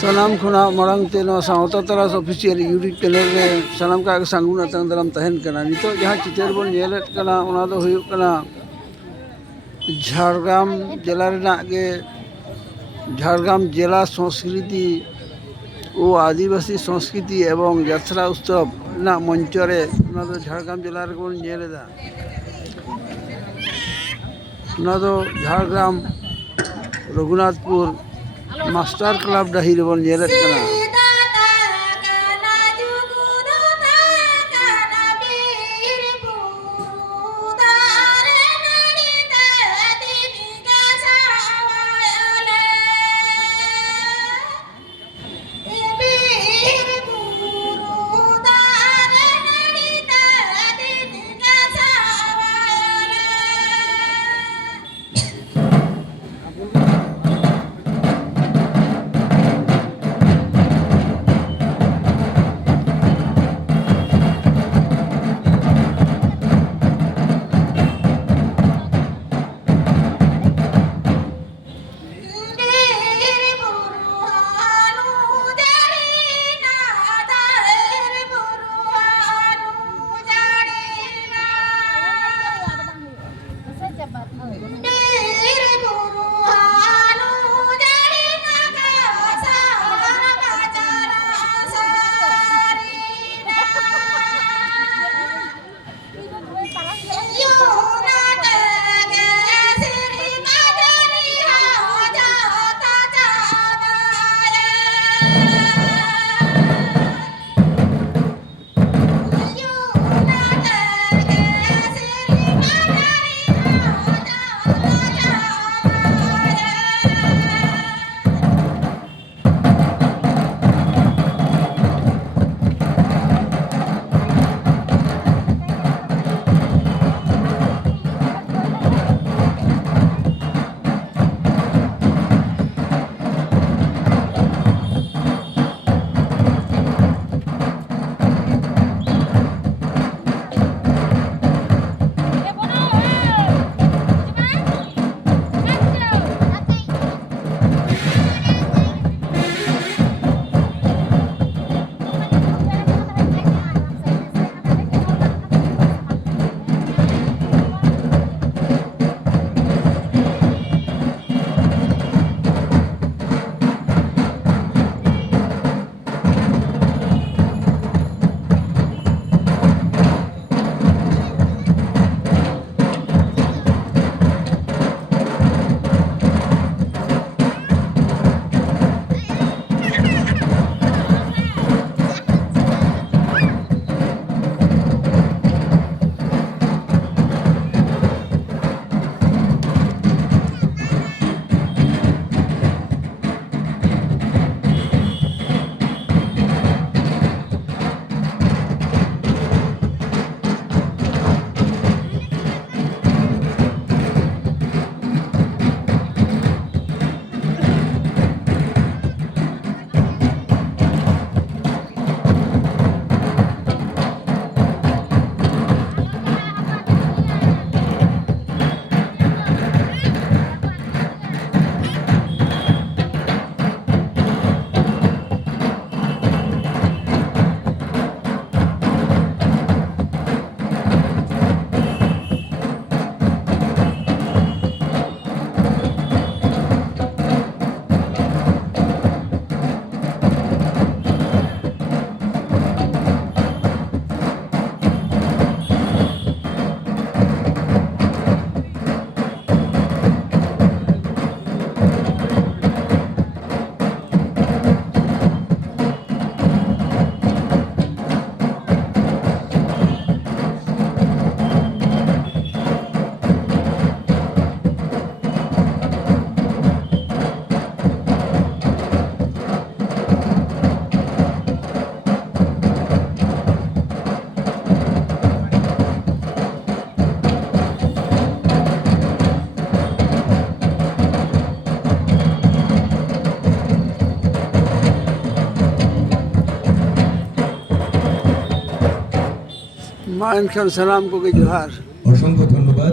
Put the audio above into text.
ᱥᱟᱱᱟᱢ ᱠᱷᱚᱱᱟᱜ ᱢᱟᱲᱟᱝ ᱛᱮ ᱱᱚᱣᱟ ᱥᱟᱶᱛᱟ ᱛᱟᱨᱟᱥ ᱚᱯᱷᱤᱥᱤᱭᱟᱞ ᱤᱭᱩᱴᱩᱵᱽ ᱪᱮᱱᱮᱞ ᱨᱮ ᱥᱟᱱᱟᱢ ᱠᱚ ᱥᱟᱹᱜᱩᱱ ᱟᱛᱟᱝ ᱫᱟᱨᱟᱢ ᱛᱟᱦᱮᱱ ᱠᱟᱱᱟ। ᱱᱤᱛᱚᱜ ᱡᱟᱦᱟᱸ ᱪᱤᱛᱟᱹᱨ ᱵᱚᱱ ᱧᱮᱞᱮᱫ ᱠᱟᱱᱟ ᱚᱱᱟ ᱫᱚ ᱦᱩᱭᱩᱜ ᱠᱟᱱᱟ ঝাড়গ্রাম জেলা ᱨᱮᱱᱟᱜ ᱜᱮ ঝাড়গ্রাম জেলা সংস্কৃতি ও আদিবাসী সংস্কৃতি এবং যাত্রা উৎসব ᱨᱮᱱᱟᱜ মঞ্চ রে ᱚᱱᱟ ᱫᱚ ঝাড়গ্রাম ᱡᱮᱞᱟ ᱨᱮᱜᱮ ᱵᱚᱱ ᱧᱮᱞ ᱮᱫᱟ। ᱚᱱᱟ ᱫᱚ ঝাড়গ্রাম রঘুনাথপুর মাস্টার ক্লাব ডাহি রেবন ᱧᱮᱞᱮᱫ ᱠᱟᱱᱟ। ᱢᱟ ᱮᱱᱠᱷᱟᱱ ᱥᱟᱱᱟᱢ ᱠᱚᱜᱮ ᱡᱚᱦᱟᱨ। অসংখ্য ধন্যবাদ।